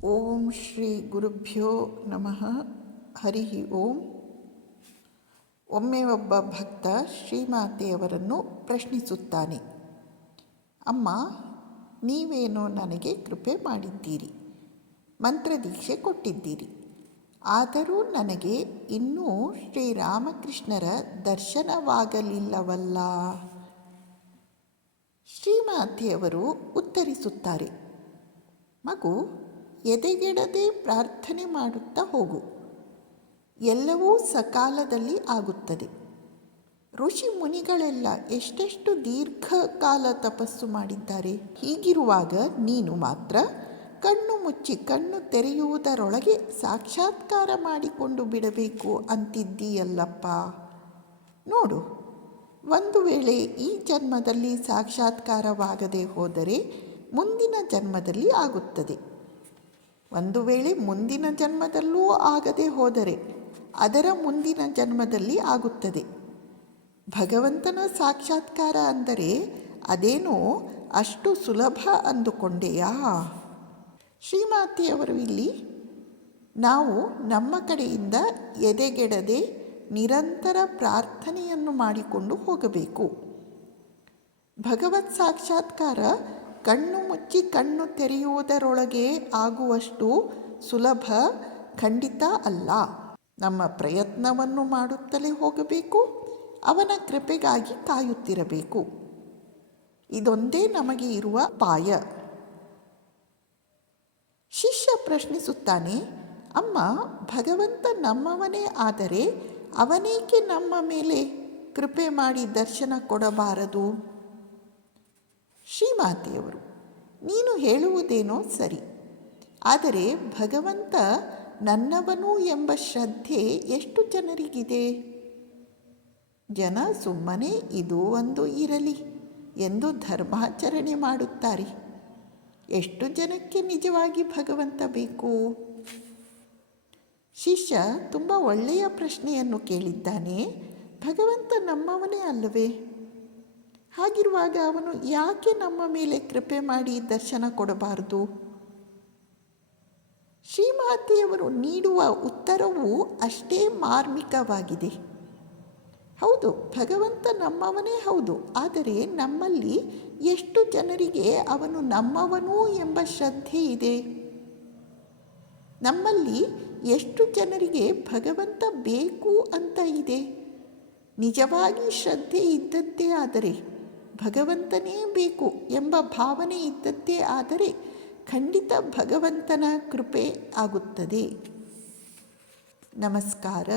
ಓಂ ಶ್ರೀ ಗುರುಭ್ಯೋ ನಮಃ. ಹರಿ ಓಂ. ಒಮ್ಮೆ ಒಬ್ಬ ಭಕ್ತ ಶ್ರೀಮಾತೆಯವರನ್ನು ಪ್ರಶ್ನಿಸುತ್ತಾನೆ, ಅಮ್ಮ, ನೀವೇನೋ ನನಗೆ ಕೃಪೆ ಮಾಡಿದ್ದೀರಿ, ಮಂತ್ರದೀಕ್ಷೆ ಕೊಟ್ಟಿದ್ದೀರಿ, ಆದರೂ ನನಗೆ ಇನ್ನೂ ಶ್ರೀರಾಮಕೃಷ್ಣರ ದರ್ಶನವಾಗಲಿಲ್ಲವಲ್ಲ. ಶ್ರೀಮಾತೆಯವರು ಉತ್ತರಿಸುತ್ತಾರೆ, ಮಗು, ಎದೆಗೆಡದೆ ಪ್ರಾರ್ಥನೆ ಮಾಡುತ್ತಾ ಹೋಗು, ಎಲ್ಲವೂ ಸಕಾಲದಲ್ಲಿ ಆಗುತ್ತದೆ. ಋಷಿ ಮುನಿಗಳೆಲ್ಲ ಎಷ್ಟೆಷ್ಟು ದೀರ್ಘಕಾಲ ತಪಸ್ಸು ಮಾಡಿದ್ದಾರೆ. ಹೀಗಿರುವಾಗ ನೀನು ಮಾತ್ರ ಕಣ್ಣು ಮುಚ್ಚಿ ಕಣ್ಣು ತೆರೆಯುವುದರೊಳಗೆ ಸಾಕ್ಷಾತ್ಕಾರ ಮಾಡಿಕೊಂಡು ಬಿಡಬೇಕು ಅಂತಿದ್ದೀಯಲ್ಲಪ್ಪ. ನೋಡು, ಒಂದು ವೇಳೆ ಈ ಜನ್ಮದಲ್ಲಿ ಸಾಕ್ಷಾತ್ಕಾರವಾಗದೆ ಹೋದರೆ ಮುಂದಿನ ಜನ್ಮದಲ್ಲಿ ಆಗುತ್ತದೆ. ಒಂದು ವೇಳೆ ಮುಂದಿನ ಜನ್ಮದಲ್ಲೂ ಆಗದೆ ಹೋದರೆ ಅದರ ಮುಂದಿನ ಜನ್ಮದಲ್ಲಿ ಆಗುತ್ತದೆ. ಭಗವಂತನ ಸಾಕ್ಷಾತ್ಕಾರ ಅಂದರೆ ಅದೇನೋ ಅಷ್ಟು ಸುಲಭ ಅಂದುಕೊಂಡೆಯಾ? ಶ್ರೀಮಾತೆಯವರು ಇಲ್ಲಿ ನಾವು ನಮ್ಮ ಕಡೆಯಿಂದ ಎದೆಗೆಡದೆ ನಿರಂತರ ಪ್ರಾರ್ಥನೆಯನ್ನು ಮಾಡಿಕೊಂಡು ಹೋಗಬೇಕು. ಭಗವತ್ ಸಾಕ್ಷಾತ್ಕಾರ ಕಣ್ಣು ಮುಚ್ಚಿ ಕಣ್ಣು ತೆರೆಯುವುದರೊಳಗೆ ಆಗುವಷ್ಟು ಸುಲಭ ಖಂಡಿತ ಅಲ್ಲ. ನಮ್ಮ ಪ್ರಯತ್ನವನ್ನು ಮಾಡುತ್ತಲೇ ಹೋಗಬೇಕು, ಅವನ ಕೃಪೆಗಾಗಿ ಕಾಯುತ್ತಿರಬೇಕು. ಇದೊಂದೇ ನಮಗೆ ಇರುವ ಪಾಯ. ಶಿಷ್ಯ ಪ್ರಶ್ನಿಸುತ್ತಾನೆ, ಅಮ್ಮ, ಭಗವಂತ ನಮ್ಮವನೇ ಆದರೆ ಅವನೇಕೆ ನಮ್ಮ ಮೇಲೆ ಕೃಪೆ ಮಾಡಿ ದರ್ಶನ ಕೊಡಬಾರದು? ಶ್ರೀಮಾತೆಯವರು, ನೀನು ಹೇಳುವುದೇನೋ ಸರಿ, ಆದರೆ ಭಗವಂತ ನನ್ನವನು ಎಂಬ ಶ್ರದ್ಧೆ ಎಷ್ಟು ಜನರಿಗಿದೆ? ಜನ ಸುಮ್ಮನೆ ಇದು ಒಂದು ಇರಲಿ ಎಂದು ಧರ್ಮಾಚರಣೆ ಮಾಡುತ್ತಾರೆ. ಎಷ್ಟು ಜನಕ್ಕೆ ನಿಜವಾಗಿ ಭಗವಂತ ಬೇಕು? ಶಿಷ್ಯ ತುಂಬ ಒಳ್ಳೆಯ ಪ್ರಶ್ನೆಯನ್ನು ಕೇಳಿದ್ದಾನೆ. ಭಗವಂತ ನಮ್ಮವನೇ ಅಲ್ಲವೇ? ಹಾಗಿರುವಾಗ ಅವನು ಯಾಕೆ ನಮ್ಮ ಮೇಲೆ ಕೃಪೆ ಮಾಡಿ ದರ್ಶನ ಕೊಡಬಾರದು? ಶ್ರೀಮಾತೆಯವರು ನೀಡುವ ಉತ್ತರವು ಅಷ್ಟೇ ಮಾರ್ಮಿಕವಾಗಿದೆ. ಹೌದು, ಭಗವಂತ ನಮ್ಮವನೇ ಹೌದು, ಆದರೆ ನಮ್ಮಲ್ಲಿ ಎಷ್ಟು ಜನರಿಗೆ ಅವನು ನಮ್ಮವನು ಎಂಬ ಶ್ರದ್ಧೆ ಇದೆ? ನಮ್ಮಲ್ಲಿ ಎಷ್ಟು ಜನರಿಗೆ ಭಗವಂತ ಬೇಕು ಅಂತ ಇದೆ? ನಿಜವಾಗಿ ಶ್ರದ್ಧೆ ಇದ್ದದ್ದೇ ಆದರೆ, ಭಗವಂತನೇ ಬೇಕು ಎಂಬ ಭಾವನೆ ಇದ್ದದ್ದೇ ಆದರೆ ಖಂಡಿತ ಭಗವಂತನ ಕೃಪೆ ಆಗುತ್ತದೆ. ನಮಸ್ಕಾರ.